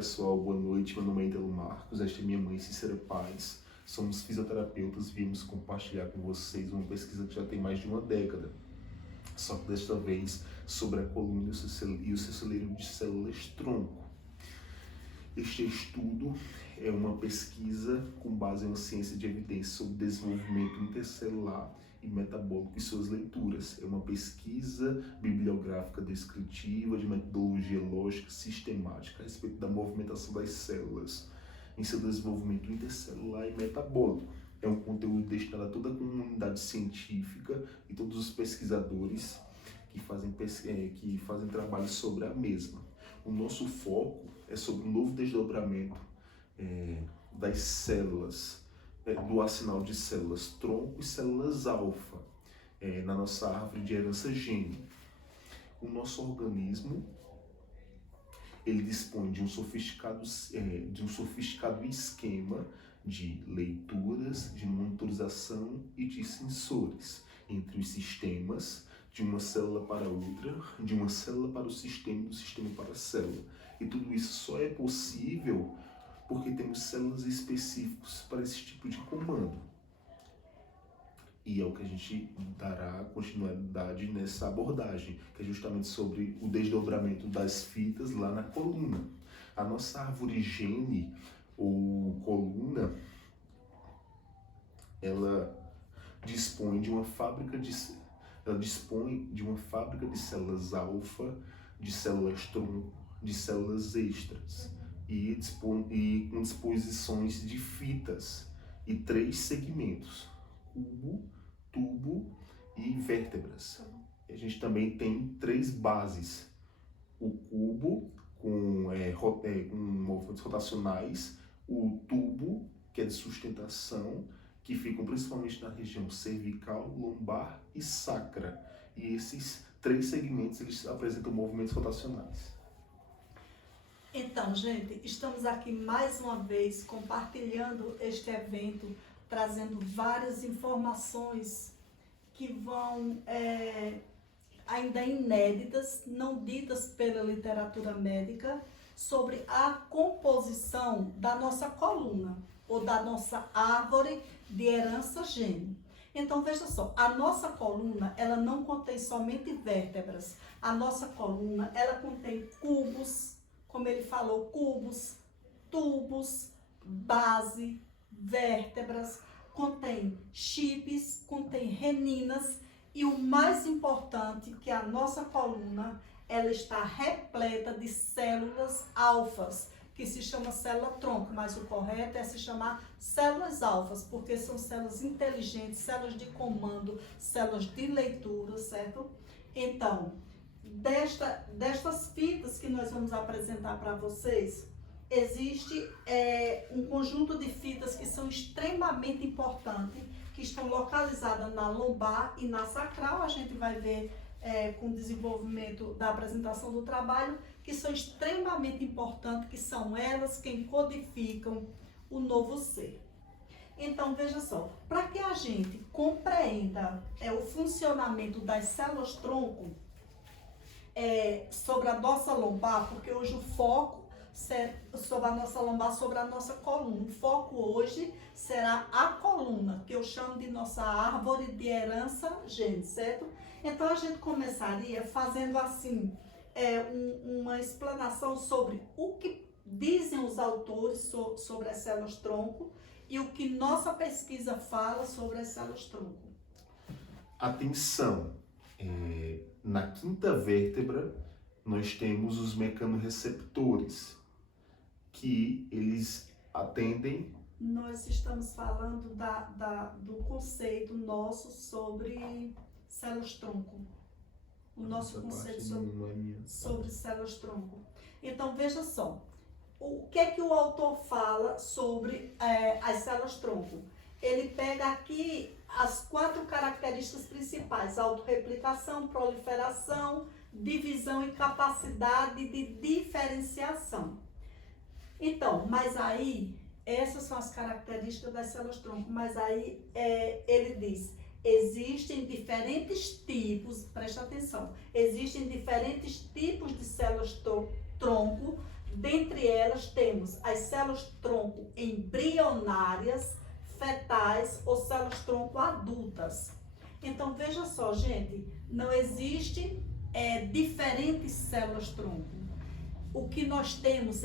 Pessoal, boa noite. Meu nome é Ítalo Marcos, esta é minha mãe, Cícera Paz. Somos fisioterapeutas, viemos compartilhar com vocês uma pesquisa que já tem mais de uma década, só que desta vez sobre a coluna e o celeiro de células-tronco. Este estudo é uma pesquisa com base em uma ciência de evidência sobre desenvolvimento intercelular e metabólico e suas leituras. É uma pesquisa bibliográfica descritiva de metodologia lógica sistemática a respeito da movimentação das células em seu desenvolvimento intercelular e metabólico. É um conteúdo destinado a toda a comunidade científica e todos os pesquisadores que fazem trabalho sobre a mesma. O nosso foco é sobre o novo desdobramento das células, do arsenal de células tronco e células alfa, na nossa árvore de herança gênica. O nosso organismo ele dispõe de um sofisticado esquema de leituras, de monitorização e de sensores entre os sistemas, de uma célula para outra, de uma célula para o sistema, do sistema para a célula. E tudo isso só é possível porque temos células específicas para esse tipo de comando. E é o que a gente dará continuidade nessa abordagem, que é justamente sobre o desdobramento das fitas lá na coluna. A nossa árvore gene, ou coluna, ela dispõe de uma fábrica de células alfa, de células tronco, de células extras e com disposições de fitas e 3 segmentos: cubo, tubo e vértebras. A gente também tem 3 bases: o cubo com movimentos rotacionais, o tubo, que é de sustentação, que ficam principalmente na região cervical, lombar e sacra. E esses 3 segmentos eles apresentam movimentos rotacionais. Então, gente, estamos aqui mais uma vez compartilhando este evento, trazendo várias informações que vão ainda inéditas, não ditas pela literatura médica, sobre a composição da nossa coluna ou da nossa árvore de herança gene. Então, veja só, a nossa coluna, ela não contém somente vértebras. A nossa coluna, ela contém cubos, como ele falou, cubos, tubos, base, vértebras, contém chips, contém reninas e o mais importante, que a nossa coluna, ela está repleta de células alfas, que se chama célula-tronco, mas o correto é se chamar células alfas, porque são células inteligentes, células de comando, células de leitura, certo? Então, destas fitas que nós vamos apresentar para vocês, existe um conjunto de fitas que são extremamente importantes, que estão localizadas na lombar e na sacral. A gente vai ver com o desenvolvimento da apresentação do trabalho, que são extremamente importantes, que são elas quem codificam o novo ser. Então, veja só, para que a gente compreenda o funcionamento das células-tronco sobre a nossa lombar, porque hoje o foco sobre a nossa lombar, sobre a nossa coluna. O foco hoje será a coluna, que eu chamo de nossa árvore de herança gene, certo? Então, a gente começaria fazendo assim, uma explanação sobre o que dizem os autores sobre as células-tronco e o que nossa pesquisa fala sobre as células-tronco. Atenção! Na quinta vértebra, nós temos os mecanorreceptores, que eles atendem... Nós estamos falando do conceito nosso sobre células-tronco. O nosso conceito sobre células-tronco. Então, veja só, o que é que o autor fala sobre as células-tronco? Ele pega aqui as 4 características principais: autorreplicação, proliferação, divisão e capacidade de diferenciação. Então, mas aí, essas são as características das células-tronco, mas aí ele diz: existem diferentes tipos, presta atenção, existem diferentes tipos de células-tronco Dentre elas temos as células-tronco embrionárias, fetais ou células-tronco adultas. Então, veja só, gente, não existe diferentes células-tronco. O que nós temos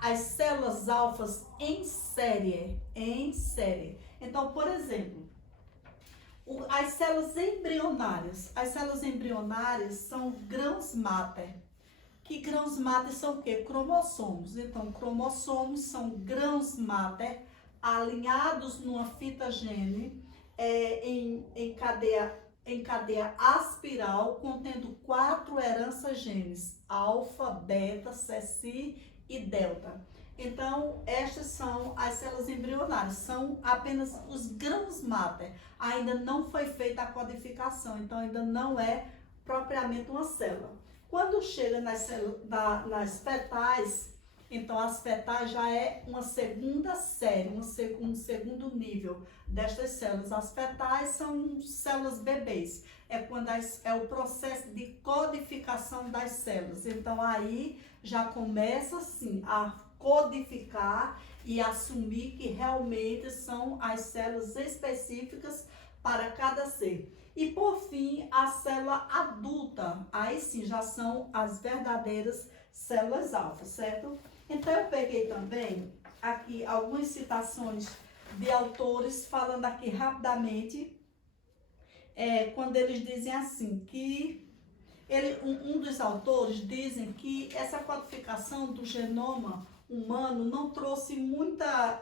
as células alfas em série. Então, por exemplo, as células embrionárias são grãos máter. Que grãos máter são o quê? Cromossomos. Então, cromossomos são grãos máter alinhados numa fita gene em cadeia aspiral, contendo 4 heranças genes: alfa, beta, ceci e delta. Então, estas são as células embrionárias, são apenas os grãos máter. Ainda não foi feita a codificação, então ainda não é propriamente uma célula. Quando chega nas fetais, então as fetais já é uma segunda série, um segundo nível destas células. As fetais são células bebês, quando é o processo de codificação das células. Então aí já começa assim a codificar e assumir que realmente são as células específicas para cada ser. E por fim, a célula adulta, aí sim já são as verdadeiras células alfa, certo? Então eu peguei também aqui algumas citações de autores falando aqui rapidamente, quando eles dizem assim, que um dos autores dizem que essa codificação do genoma humano não trouxe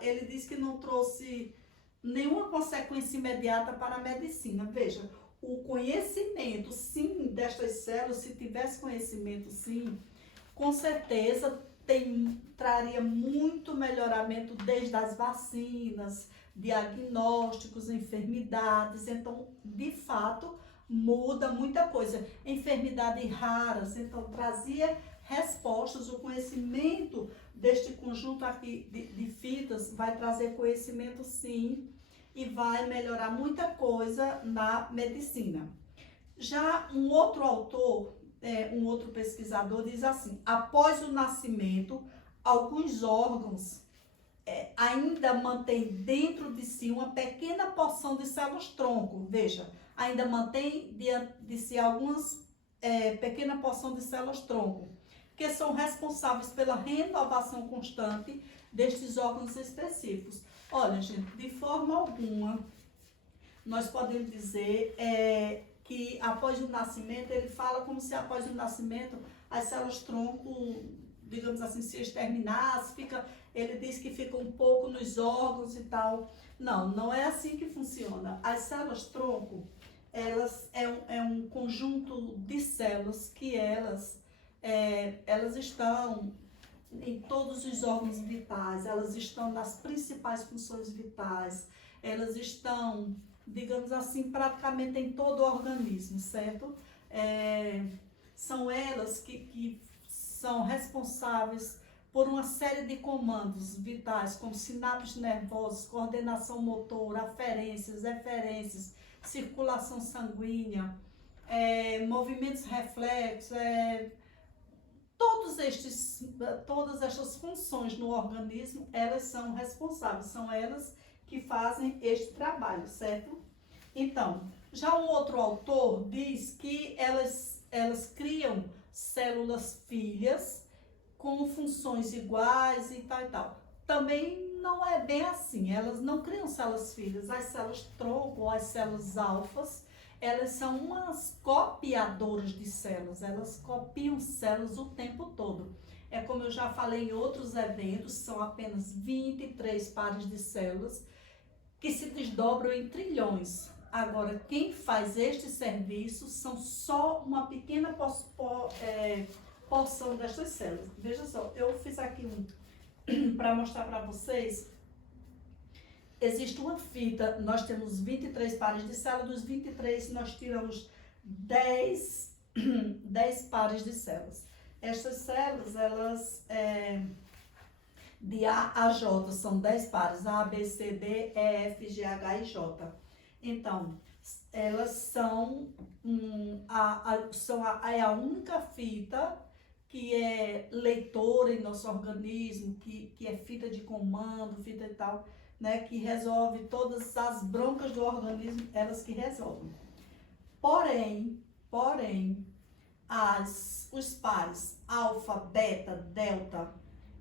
ele diz que não trouxe nenhuma consequência imediata para a medicina. Veja, o conhecimento, sim, destas células, se tivesse conhecimento, sim, com certeza traria muito melhoramento desde as vacinas, diagnósticos, enfermidades. Então, de fato, muda muita coisa. Enfermidades raras, então trazia respostas. O conhecimento deste conjunto aqui de fitas vai trazer conhecimento, sim, e vai melhorar muita coisa na medicina. Já um outro autor, um outro pesquisador diz assim: após o nascimento, alguns órgãos ainda mantêm dentro de si uma pequena porção de células-tronco. Veja, ainda mantém diante de si algumas pequena porção de células-tronco, que são responsáveis pela renovação constante destes órgãos específicos. Olha, gente, de forma alguma, nós podemos dizer que após o nascimento, ele fala como se após o nascimento as células-tronco, digamos assim, se exterminassem, ele diz que fica um pouco nos órgãos e tal. Não, não é assim que funciona. As células-tronco, elas é um conjunto de células que elas estão em todos os órgãos vitais, elas estão nas principais funções vitais, elas estão, digamos assim, praticamente em todo o organismo, certo? São elas que são responsáveis por uma série de comandos vitais, como sinapses nervosas, coordenação motora, aferências, eferências, circulação sanguínea, movimentos reflexos, todas estas funções no organismo, elas são responsáveis, são elas que fazem este trabalho, certo? Então, já um outro autor diz que elas criam células filhas com funções iguais e tal e tal. Também não é bem assim, elas não criam células filhas. As células-tronco ou as células alfas, elas são umas copiadoras de células, elas copiam células o tempo todo. Como eu já falei em outros eventos, são apenas 23 pares de células que se desdobram em trilhões. Agora, quem faz este serviço são só uma pequena porção destas células. Veja só, eu fiz aqui para mostrar para vocês. Existe uma fita, nós temos 23 pares de células, dos 23 nós tiramos 10 pares de células. Estas células, elas de A a J, são 10 pares, A, B, C, D, E, F, G, H e J. Então, elas são a única fita que é leitora em nosso organismo, que é fita de comando, fita e tal, né, que resolve todas as broncas do organismo, elas que resolvem. Porém, os pares alfa, beta, delta,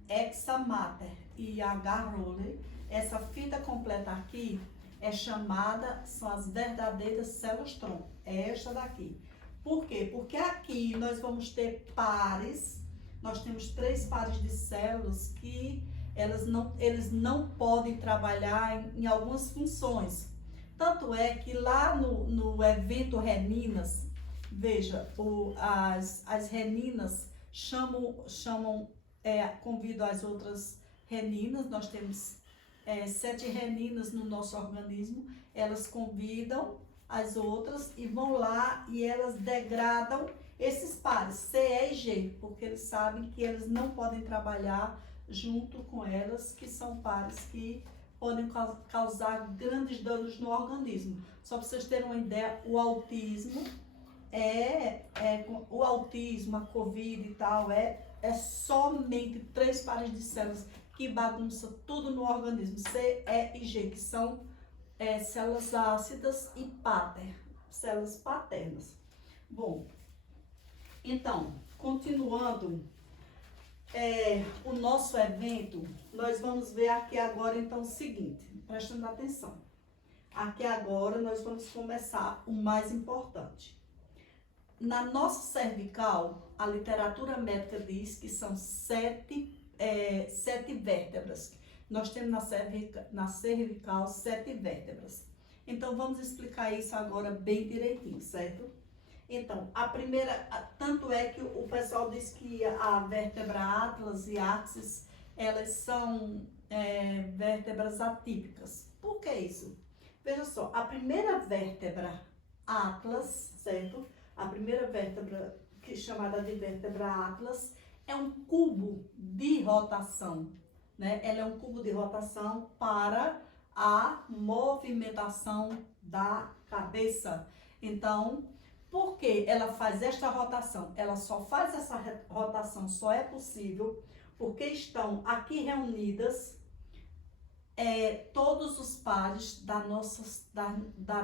hexa, mater e H. Rowley, essa fita completa aqui é chamada, são as verdadeiras células-tronco, é esta daqui. Por quê? Porque aqui nós vamos ter pares, nós temos 3 pares de células que eles não podem trabalhar em algumas funções. Tanto é que lá no evento reninas, veja, as reninas convidam as outras reninas, nós temos 7 reninas no nosso organismo, elas convidam as outras e vão lá e elas degradam esses pares, C, E e G, porque eles sabem que eles não podem trabalhar junto com elas, que são pares que podem causar grandes danos no organismo. Só para vocês terem uma ideia, o autismo, a Covid e tal, é somente 3 pares de células que bagunçam tudo no organismo, C, E e G, que são células ácidas e células paternas. Bom, então, continuando o nosso evento, nós vamos ver aqui agora então o seguinte, prestando atenção. Aqui agora nós vamos começar o mais importante. Na nossa cervical, a literatura médica diz que são 7 vértebras. Nós temos na cervical 7 vértebras. Então, vamos explicar isso agora bem direitinho, certo? Então, a primeira, tanto é que o pessoal diz que a vértebra atlas e axis, elas são vértebras atípicas. Por que isso? Veja só, a primeira vértebra atlas, certo? A primeira vértebra, que é chamada de vértebra atlas, é um cubo de rotação, né? Ela é um cubo de rotação para a movimentação da cabeça. Então, por que ela faz esta rotação? Ela só faz essa rotação, só é possível porque estão aqui reunidas todos os pares das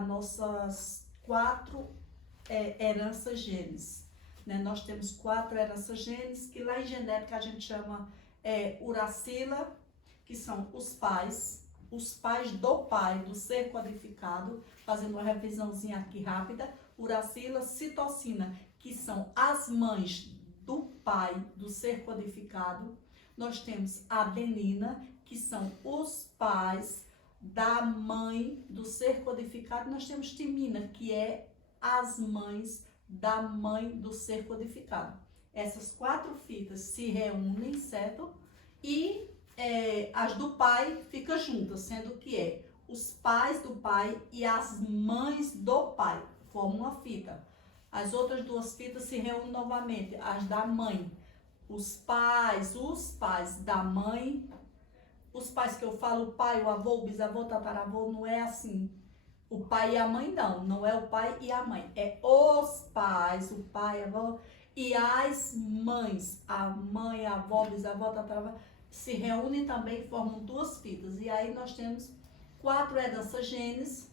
nossas 4 heranças genes. Né? Nós temos 4 heranças genes que lá em genética a gente chama uracila, que são os pais do pai, do ser codificado, fazendo uma revisãozinha aqui rápida, uracila, citocina, que são as mães do pai, do ser codificado. Nós temos a adenina, que são os pais da mãe do ser codificado. Nós temos timina, que é as mães da mãe do ser codificado. Essas 4 fitas se reúnem, certo? E as do pai ficam juntas, sendo que os pais do pai e as mães do pai formam uma fita. As outras 2 fitas se reúnem novamente, as da mãe. Os pais da mãe, os pais que eu falo, o pai, o avô, o bisavô, o tataravô, não é assim. O pai e a mãe não é o pai e a mãe. É os pais, o pai, a avó e as mães. A mãe, a avó, bisavó, tataravó, se reúnem também e formam 2 fitas. E aí nós temos 4 heranças genes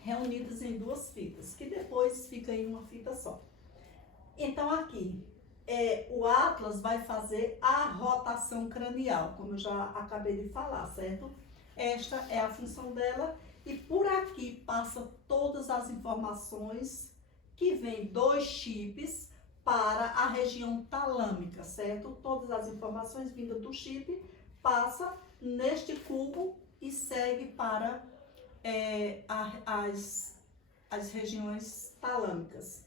reunidas em 2 fitas, que depois fica em uma fita só. Então aqui, o Atlas vai fazer a rotação cranial, como eu já acabei de falar, certo? Esta é a função dela e por aqui passa todas as informações que vêm dos chips para a região talâmica, certo? Todas as informações vindas do chip passa neste cubo e segue para as regiões talâmicas.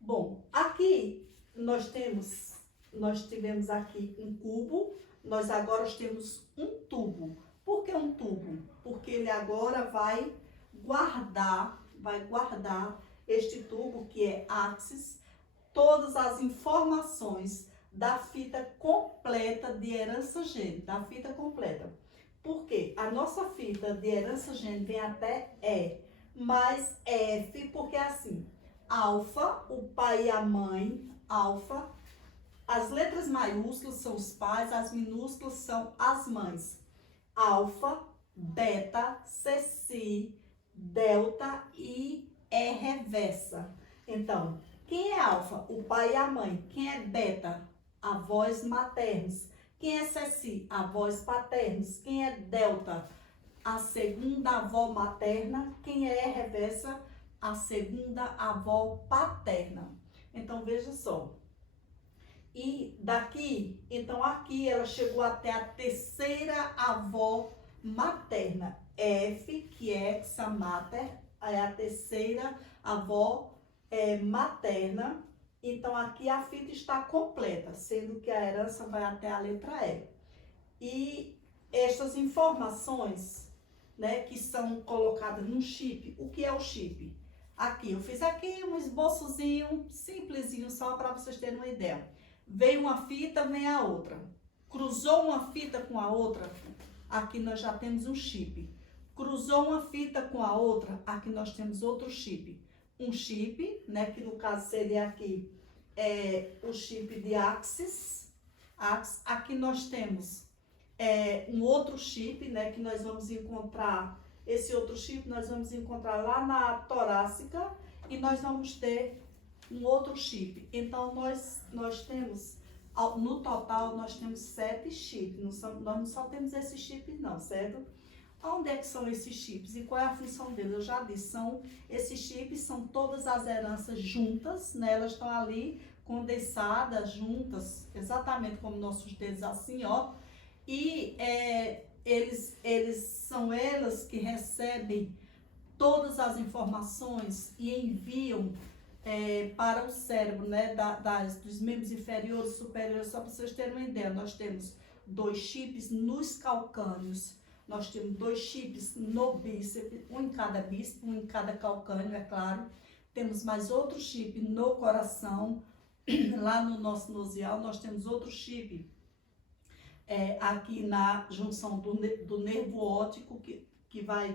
Bom, aqui nós tivemos aqui um cubo, nós agora temos um tubo. Por que um tubo? Porque ele agora vai guardar este tubo que é axis, todas as informações da fita completa de herança gene, da fita completa. Porque a nossa fita de herança gene vem até E, mais F, porque é assim, alfa, o pai e a mãe, alfa, As letras maiúsculas são os pais, as minúsculas são as mães. Alfa, beta, ceci, delta e E reversa. Então, quem é alfa? O pai e a mãe. Quem é beta? Avós maternos. Quem é ceci? Avós paternos. Quem é delta? A segunda avó materna. Quem é E reversa? A segunda avó paterna. Então, veja só. E daqui, então aqui ela chegou até a terceira avó materna. F, que é hexa mater, é a terceira avó materna. Então aqui a fita está completa, sendo que a herança vai até a letra E. E estas informações, né, que são colocadas no chip, o que é o chip? Aqui, eu fiz aqui um esboçozinho, simplesinho, só para vocês terem uma ideia. Veio uma fita, vem a outra. Cruzou uma fita com a outra, aqui nós já temos um chip. Cruzou uma fita com a outra, aqui nós temos outro chip. Um chip, né, que no caso seria aqui o chip de Axis. Aqui nós temos um outro chip, né, que nós vamos encontrar. Esse outro chip nós vamos encontrar lá na torácica e nós vamos ter um outro chip. Então, nós temos, no total, nós temos 7 chips. Nós não só temos esses chips não, certo? Onde é que são esses chips e qual é a função deles? Eu já disse, esses chips são todas as heranças juntas, né? Elas estão ali condensadas, juntas, exatamente como nossos dedos assim, ó. E são elas que recebem todas as informações e enviam para o cérebro, né, dos membros inferiores e superiores. Só para vocês terem uma ideia, nós temos 2 chips nos calcâneos, nós temos 2 chips no bíceps, um em cada bíceps, um em cada calcâneo, é claro. Temos mais outro chip no coração, lá no nosso nozial, nós temos outro chip aqui na junção do nervo óptico, que vai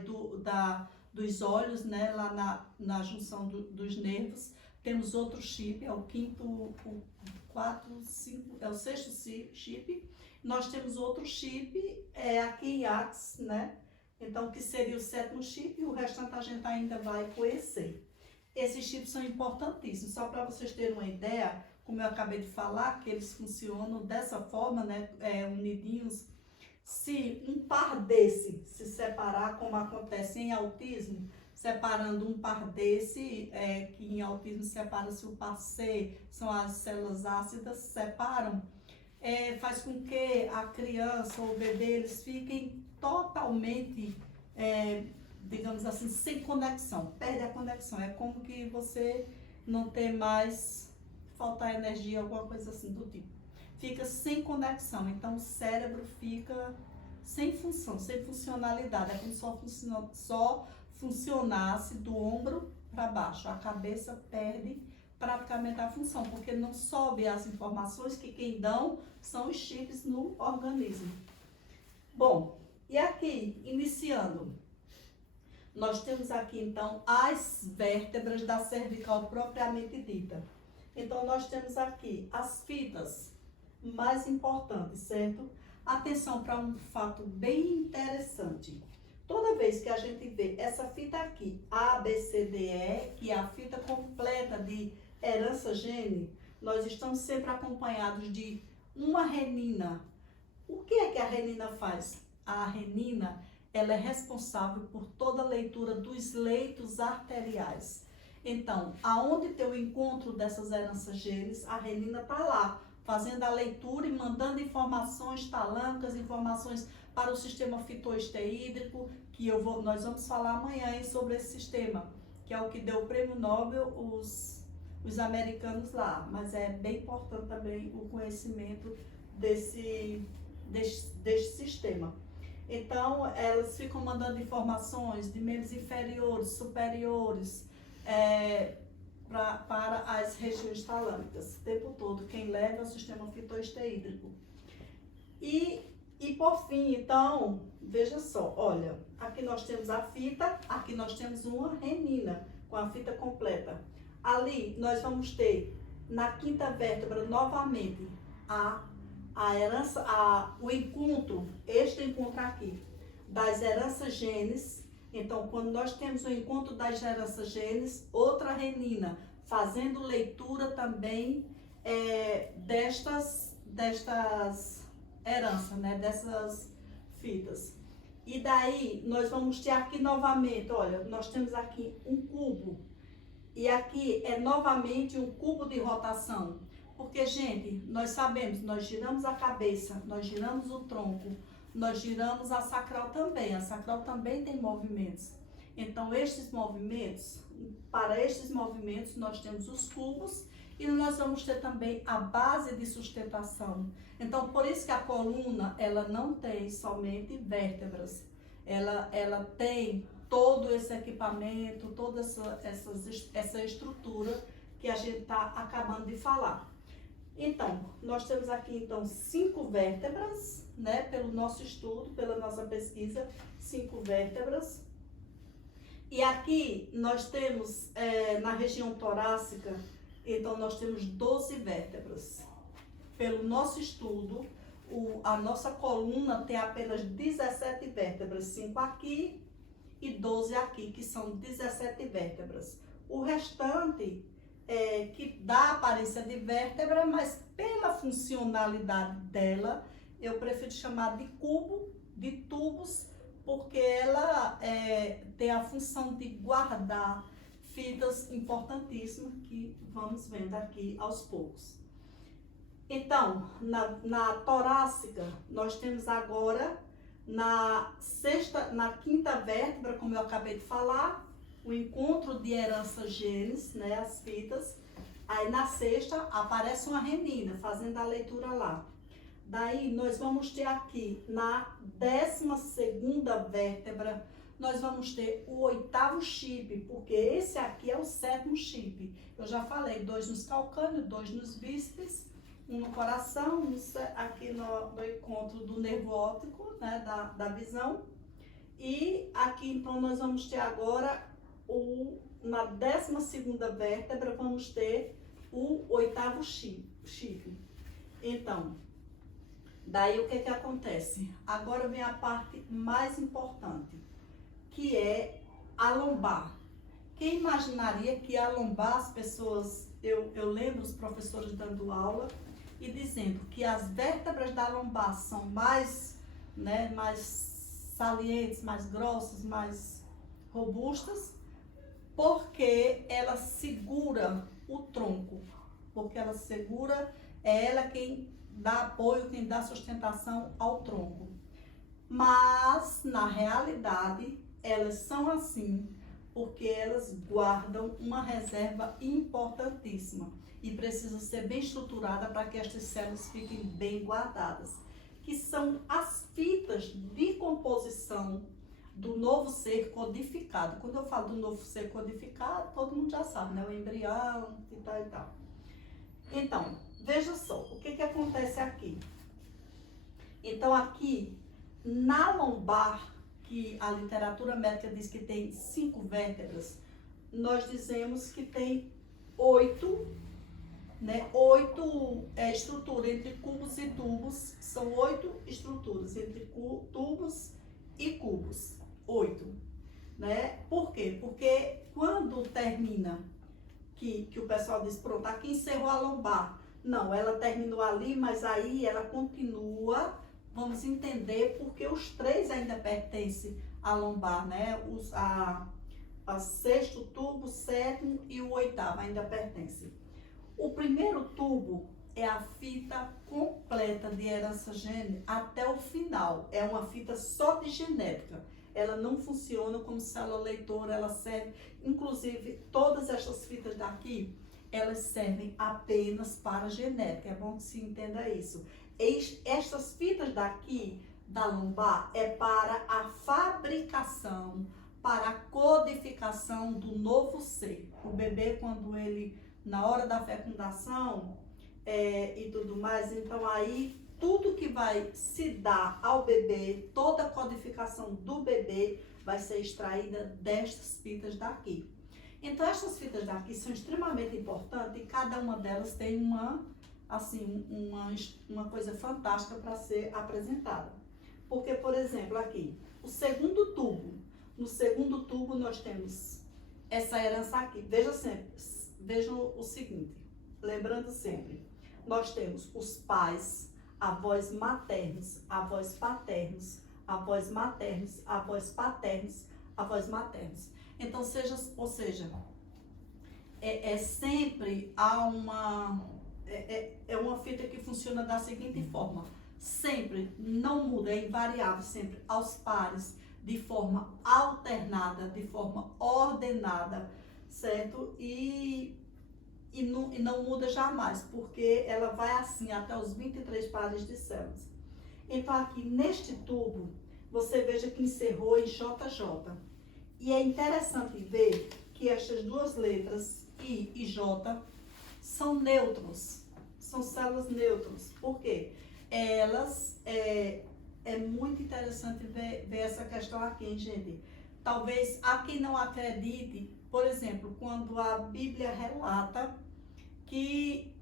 dos olhos, né, lá na junção dos nervos. Temos outro chip, é o quinto, o 4, 5, é o 6º chip. Nós temos outro chip aqui em Axis, né? Então, que seria o 7º chip, e o restante a gente ainda vai conhecer. Esses chips são importantíssimos, só para vocês terem uma ideia, como eu acabei de falar, que eles funcionam dessa forma, né? Unidinhos. Se um par desse se separar, como acontece em autismo, separando um par desse, que em autismo separa-se o par C, são as células ácidas, separam, faz com que a criança ou o bebê, eles fiquem totalmente, digamos assim, sem conexão, perde a conexão. É como que você não tem mais, faltar energia, alguma coisa assim do tipo. Fica sem conexão, então o cérebro fica sem função, sem funcionalidade. É como se só funcionasse do ombro para baixo. A cabeça perde praticamente a função, porque não sobe as informações que quem dão são os chips no organismo. Bom, e aqui, iniciando, nós temos aqui então as vértebras da cervical propriamente dita. Então nós temos aqui as fitas mais importantes, certo? Atenção para um fato bem interessante. Toda vez que a gente vê essa fita aqui, A, B, C, D, E, que é a fita completa de herança gene, nós estamos sempre acompanhados de uma renina. O que é que a renina faz? A renina, ela é responsável por toda a leitura dos leitos arteriais. Então, aonde tem o encontro dessas heranças genes, a renina está lá, fazendo a leitura e mandando informações talâmicas, informações para o sistema fitoesteídrico, que nós vamos falar amanhã sobre esse sistema, que é o que deu o prêmio Nobel os americanos lá. Mas é bem importante também o conhecimento desse sistema. Então, elas ficam mandando informações de membros inferiores, superiores, para as regiões talâmicas, o tempo todo. Quem leva é o sistema fitoesteídrico. E por fim, então, veja só, olha, aqui nós temos a fita, aqui nós temos uma renina com a fita completa. Ali nós vamos ter, na quinta vértebra, novamente, a herança, o encontro, este encontro aqui, das heranças genes. Então, quando nós temos o encontro das heranças genes, outra renina fazendo leitura também destas heranças, né? Dessas fitas. E daí, nós vamos ter aqui novamente, olha, nós temos aqui um cubo. E aqui é novamente um cubo de rotação. Porque, gente, nós sabemos, nós giramos a cabeça, nós giramos o tronco, nós giramos a sacral também. A sacral também tem movimentos. Então, para estes movimentos, nós temos os cubos e nós vamos ter também a base de sustentação. Então, por isso que a coluna, ela não tem somente vértebras. Ela tem todo esse equipamento, toda essa estrutura que a gente está acabando de falar. Então, nós temos aqui, então, 5 vértebras, né? Pelo nosso estudo, pela nossa pesquisa, 5 vértebras. E aqui nós temos, na região torácica, então nós temos 12 vértebras. Pelo nosso estudo, a nossa coluna tem apenas 17 vértebras, 5 aqui e 12 aqui, que são 17 vértebras. O restante que dá aparência de vértebra, mas pela funcionalidade dela, eu prefiro chamar de cubo, de tubos, porque ela tem a função de guardar fitas importantíssimas que vamos vendo aqui aos poucos. Então, na torácica, nós temos agora na quinta vértebra, como eu acabei de falar, o encontro de heranças genes, né, as fitas. Aí na sexta aparece uma renina, fazendo a leitura lá. Daí nós vamos ter aqui, na 12ª vértebra, nós vamos ter o 8º chip, porque esse aqui é o 7º chip. Eu já falei, 2 nos calcâneos, 2 nos bíceps, 1 no coração, aqui no encontro do nervo óptico, né, da visão. E aqui, então, nós vamos ter agora, na 12ª vértebra, vamos ter o 8º chip. Então, daí o que acontece? Agora vem a parte mais importante, que é a lombar. Quem imaginaria que a lombar, as pessoas, eu lembro os professores dando aula e dizendo que as vértebras da lombar são mais salientes, mais grossas, mais robustas, porque ela segura o tronco, porque ela segura, é ela quem dá apoio, quem dá sustentação ao tronco. Mas, na realidade, elas são assim, porque elas guardam uma reserva importantíssima e precisa ser bem estruturada para que estas células fiquem bem guardadas, que são as fitas de composição do novo ser codificado. Quando eu falo do novo ser codificado, todo mundo já sabe, né? O embrião e tal e tal. Então, veja só, o que acontece aqui? Então, aqui, na lombar, que a literatura médica diz que tem 5 vértebras, nós dizemos que tem 8 estruturas entre cubos e tubos. São 8 estruturas entre tubos e cubos. 8, né? Por quê? Porque quando termina, que o pessoal diz, pronto, aqui encerrou a lombar. Não, ela terminou ali, mas aí ela continua. Vamos entender porque os 3 ainda pertencem à lombar, né? A 6º tubo, 7º e o 8º ainda pertencem. O primeiro tubo é a fita completa de herança gene até o final. É uma fita só de genética. Ela não funciona como célula leitora, ela serve, inclusive, todas essas fitas daqui, elas servem apenas para genética. É bom que se entenda isso. Estas fitas daqui, da lombar, é para a fabricação, para a codificação do novo ser. O bebê, quando ele, na hora da fecundação e tudo mais, então aí tudo que vai se dar ao bebê, toda a codificação do bebê vai ser extraída destas fitas daqui. Então, estas fitas daqui são extremamente importantes e cada uma delas tem uma assim, uma coisa fantástica para ser apresentada. Porque, por exemplo, aqui, o segundo tubo. No segundo tubo nós temos essa herança aqui. Veja o seguinte, lembrando sempre, nós temos os pais, avós maternos, avós paternos, avós maternos, avós paternos, avós maternos. Então, sempre há uma fita que funciona da seguinte forma, sempre, não muda, é invariável, sempre aos pares, de forma alternada, de forma ordenada, certo? E não muda jamais, porque ela vai assim até os 23 pares de células. Então, aqui neste tubo, você veja que encerrou em JJ. E é interessante ver que estas duas letras, I e J, são neutros, são células neutras. Por quê? Elas, é muito interessante ver essa questão aqui, hein, gente? Talvez a quem não acredite, por exemplo, quando a Bíblia relata que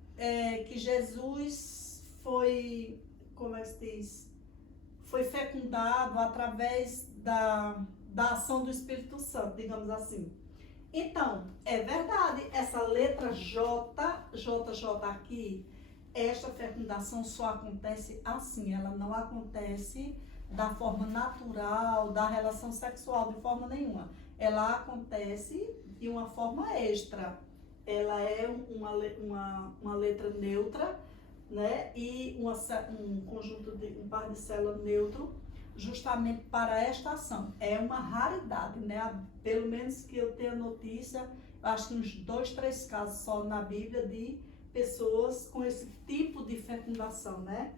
Jesus foi, como é que se diz? Foi fecundado através da ação do Espírito Santo, digamos assim. Então, é verdade, essa letra JJ aqui, esta fecundação só acontece assim, ela não acontece da forma natural, da relação sexual, de forma nenhuma. Ela acontece de uma forma extra. Ela é uma letra neutra, né? E um par de células neutro, justamente para esta ação. É uma raridade, né? Pelo menos que eu tenha notícia, acho que uns 2, 3 casos só na Bíblia de pessoas com esse tipo de fecundação, né?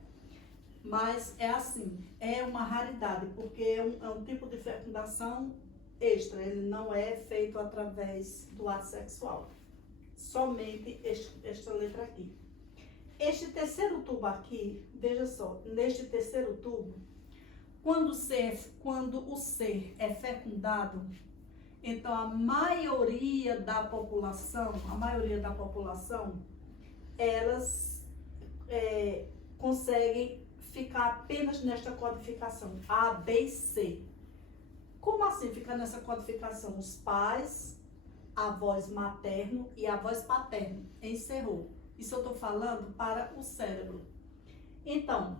Mas é assim, é uma raridade, porque é um tipo de fecundação extra, ele não é feito através do ato sexual. Somente esta letra aqui. Este terceiro tubo aqui, veja só, neste terceiro tubo, quando o ser é fecundado, então a maioria da população, elas conseguem ficar apenas nesta codificação, A, B e C. Como assim ficar nessa codificação? Os pais, avós materno e avós paterno. Encerrou. Isso eu estou falando para o cérebro. Então,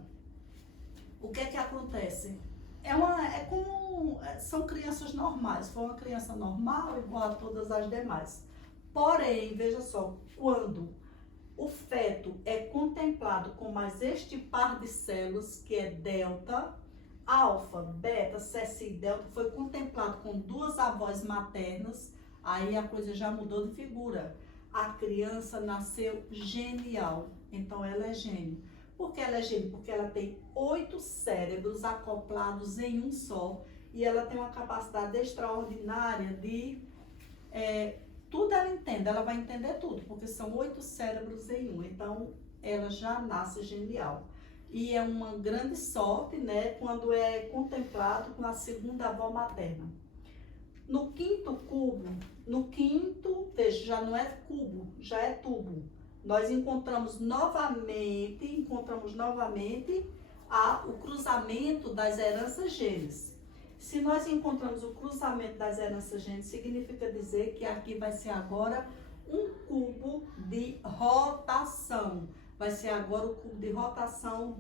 o que é que acontece? São crianças normais. Foi uma criança normal, igual a todas as demais. Porém, veja só, quando o feto é contemplado com mais este par de células, que é delta, alfa, beta, ceci e delta, foi contemplado com 2 avós maternas, aí a coisa já mudou de figura. A criança nasceu genial, então ela é gênio. Por que ela é gênio? Porque ela tem 8 cérebros acoplados em um só, e ela tem uma capacidade extraordinária de... tudo ela entende, ela vai entender tudo, porque são 8 cérebros em um, então ela já nasce genial. E é uma grande sorte, né, quando é contemplado com a segunda avó materna. No quinto cubo, veja, já não é cubo, já é tubo. Nós encontramos novamente o cruzamento das heranças genes. Se nós encontramos o cruzamento das heranças genes, significa dizer que aqui vai ser agora um cubo de rotação. Vai ser agora o cubo de rotação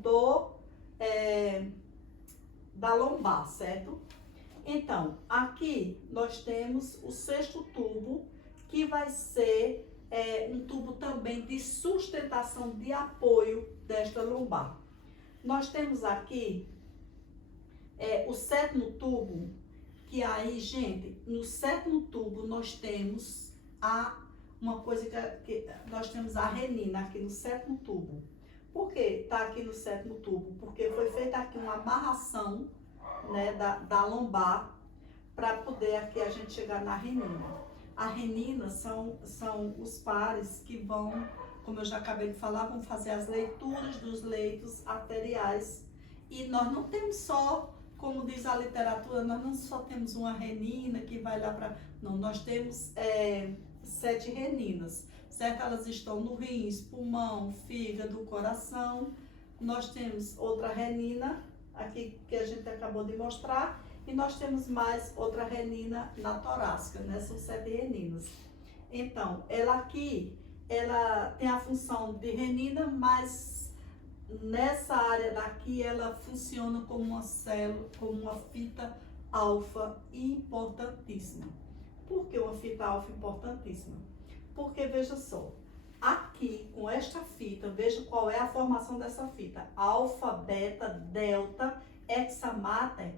da lombar, certo? Então, aqui nós temos o sexto tubo, que vai ser um tubo também de sustentação, de apoio desta lombar. Nós temos aqui o sétimo tubo, que aí, gente, no sétimo tubo nós temos uma coisa que nós temos a renina aqui no sétimo tubo. Por que está aqui no sétimo tubo? Porque foi feita aqui uma amarração, né, da lombar para poder aqui a gente chegar na renina. A renina são os pares que vão, como eu já acabei de falar, vão fazer as leituras dos leitos arteriais. E nós não temos só, como diz a literatura, nós não só temos uma renina que vai lá para... Não, nós temos 7 reninas. certo? Elas estão no rins, pulmão, fígado, coração. Nós temos outra renina, aqui que a gente acabou de mostrar, e nós temos mais outra renina na torácica, né? São 7 reninas. Então, ela aqui, ela tem a função de renina, mas nessa área daqui ela funciona como uma célula, como uma fita alfa importantíssima. Por que uma fita alfa importantíssima? Porque, veja só, aqui com esta fita, veja qual é a formação dessa fita: alfa, beta, delta, hexamater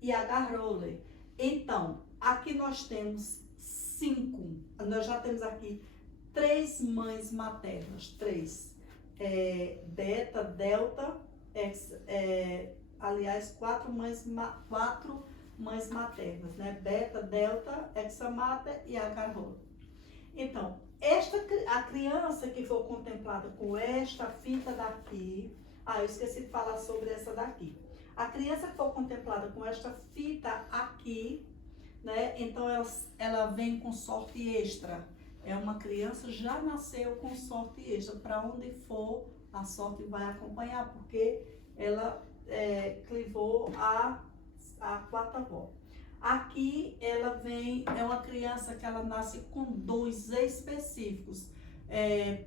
e H-Role. Então, aqui nós temos 5, nós já temos aqui 3 mães maternas, 3. Beta, delta, aliás, 4 mães maternas, né? Beta, delta, hexamater e H-Role. Então, a criança que for contemplada com esta fita daqui, eu esqueci de falar sobre essa daqui. A criança que for contemplada com esta fita aqui, né? Então ela vem com sorte extra. É uma criança já nasceu com sorte extra. Para onde for, a sorte vai acompanhar, porque ela clivou a quarta avó. Aqui ela vem, é uma criança que ela nasce com 2 específicos,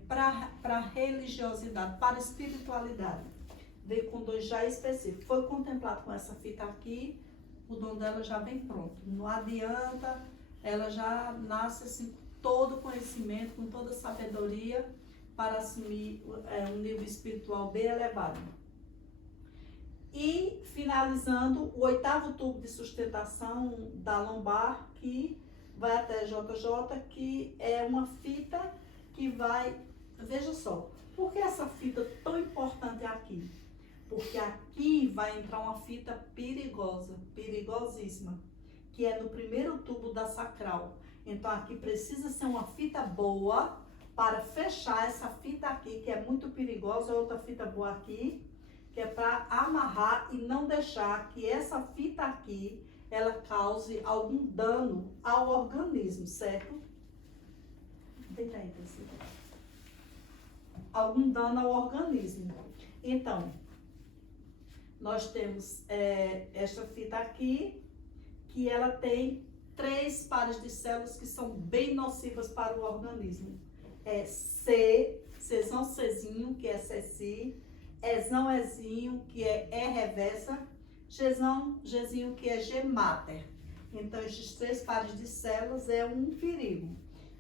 para religiosidade, para espiritualidade. Veio com 2 já específicos. Foi contemplado com essa fita aqui, o dom dela já vem pronto. Não adianta, ela já nasce assim, com todo o conhecimento, com toda a sabedoria, para assumir um nível espiritual bem elevado. E finalizando, o 8º tubo de sustentação da lombar, que vai até JJ, que é uma fita que vai... Veja só, por que essa fita tão importante aqui? Porque aqui vai entrar uma fita perigosa, perigosíssima, que é no primeiro tubo da sacral. Então aqui precisa ser uma fita boa para fechar essa fita aqui, que é muito perigosa. Outra fita boa aqui, que é para amarrar e não deixar que essa fita aqui, ela cause algum dano ao organismo, certo? Deita aí, algum dano ao organismo. Então, nós temos esta fita aqui, que ela tem 3 pares de células que são bem nocivas para o organismo. Czão Czinho, que é Ceci, Ezão Ezinho, que é E reversa, Gzão Gzinho, que é G mater. Então, esses 3 pares de células é um perigo.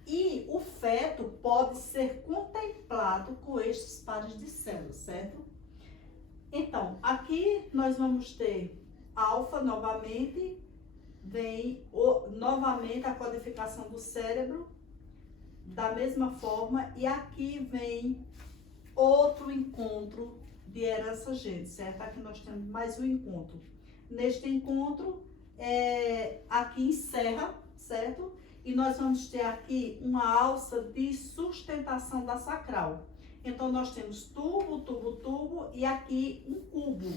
E o feto pode ser contemplado com estes pares de células, certo? Então, aqui nós vamos ter alfa novamente, vem novamente a codificação do cérebro, da mesma forma, e aqui vem outro encontro de herança gênese, certo? Aqui nós temos mais um encontro. Neste encontro, aqui encerra, certo? E nós vamos ter aqui uma alça de sustentação da sacral. Então, nós temos tubo, tubo, tubo e aqui um cubo.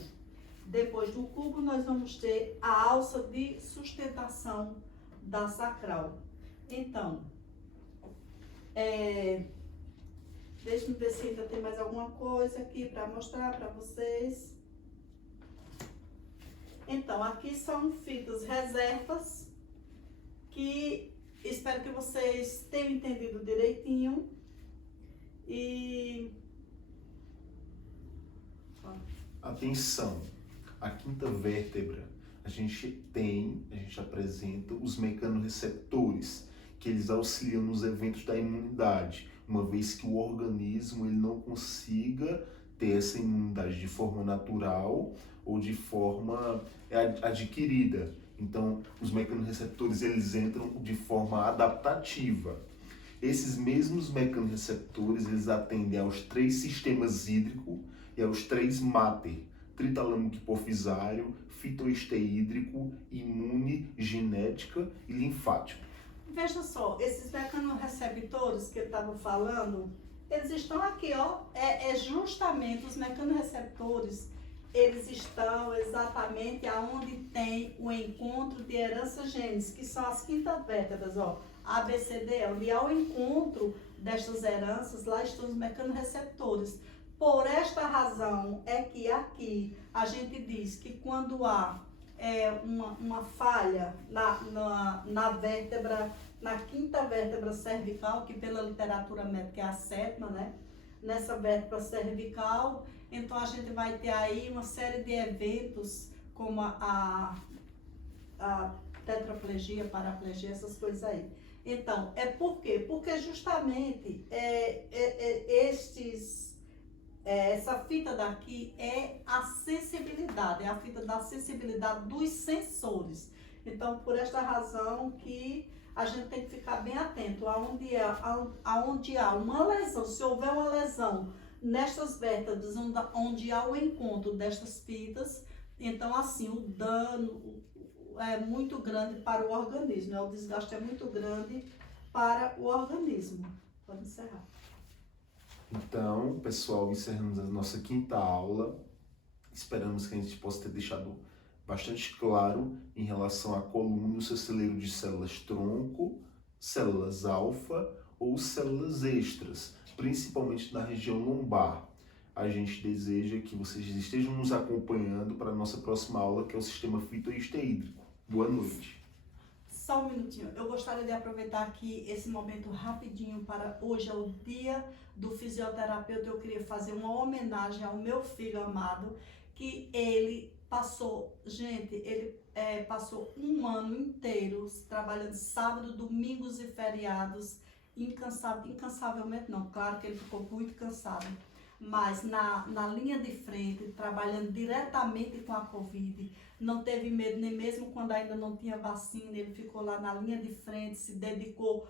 Depois do cubo, nós vamos ter a alça de sustentação da sacral. Então, deixa eu ver se ainda tem mais alguma coisa aqui para mostrar para vocês. Então, aqui são fitas reservas que espero que vocês tenham entendido direitinho. E atenção, a 5ª vértebra, a gente apresenta os mecanorreceptores, que eles auxiliam nos eventos da imunidade, uma vez que o organismo ele não consiga ter essa imunidade de forma natural ou de forma adquirida. Então, os mecanorreceptores eles entram de forma adaptativa. Esses mesmos mecanorreceptores eles atendem aos 3 sistemas hídrico e aos 3 mater, tritalâmico hipofisário, fitoesteídrico, imune, genética e linfático. Veja só, esses mecanorreceptores que eu estava falando, eles estão aqui, ó. Justamente os mecanorreceptores, eles estão exatamente aonde tem o encontro de herança gênese, que são as 5ª vértebras, ó. A, B, C, D, E, onde ao encontro destas heranças, lá estão os mecanorreceptores. Por esta razão é que aqui a gente diz que quando há uma falha na vértebra, na quinta vértebra cervical, que pela literatura médica é a sétima, né? Nessa vértebra cervical, então a gente vai ter aí uma série de eventos como a tetraplegia, paraplegia, essas coisas aí. Então, é por quê? Porque justamente essa fita daqui é a sensibilidade, é a fita da sensibilidade dos sensores. Então, por esta razão que a gente tem que ficar bem atento aonde há uma lesão, se houver uma lesão nestas vértebras, onde há o encontro destas fitas, então assim, o dano é muito grande para o organismo, né? O desgaste é muito grande para o organismo. Pode encerrar. Então, pessoal, encerramos a nossa quinta aula. Esperamos que a gente possa ter deixado bastante claro em relação à coluna, o seu celeiro de células tronco, células alfa ou células extras, principalmente na região lombar. A gente deseja que vocês estejam nos acompanhando para a nossa próxima aula, que é o sistema fitoesteídrico. Boa noite. Só um minutinho, eu gostaria de aproveitar aqui esse momento rapidinho para hoje é o dia do fisioterapeuta. Eu queria fazer uma homenagem ao meu filho amado, que ele passou, gente, ele passou um ano inteiro trabalhando sábado, domingos e feriados, incansavelmente não, claro que ele ficou muito cansado, mas na linha de frente, trabalhando diretamente com a Covid, não teve medo nem mesmo quando ainda não tinha vacina, ele ficou lá na linha de frente, se dedicou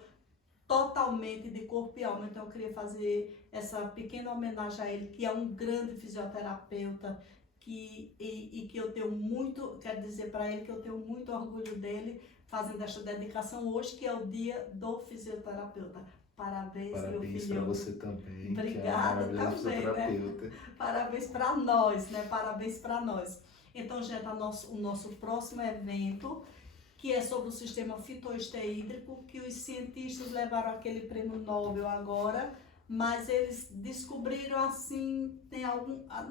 totalmente de corpo e alma. Então eu queria fazer essa pequena homenagem a ele, que é um grande fisioterapeuta, e que eu tenho muito, quero dizer para ele que eu tenho muito orgulho dele, fazendo esta dedicação hoje, que é o dia do fisioterapeuta. Parabéns, meu filho. Parabéns para você também. Obrigada que é também, né? Parabéns para nós, né? Parabéns para nós. Então, gente, o nosso próximo evento, que é sobre o sistema fitoesteídrico, que os cientistas levaram aquele prêmio Nobel agora, mas eles descobriram assim,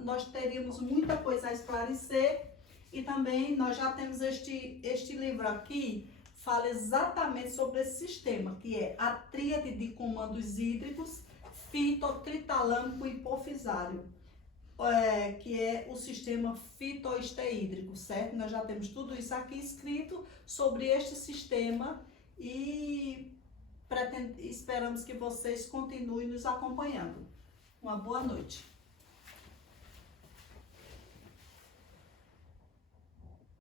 nós teríamos muita coisa a esclarecer, e também nós já temos este livro aqui, fala exatamente sobre esse sistema, que é a tríade de comandos hídricos, fitotritalâmico e hipofisário, que é o sistema fitoesteídrico, certo? Nós já temos tudo isso aqui escrito sobre este sistema e esperamos que vocês continuem nos acompanhando. Uma boa noite.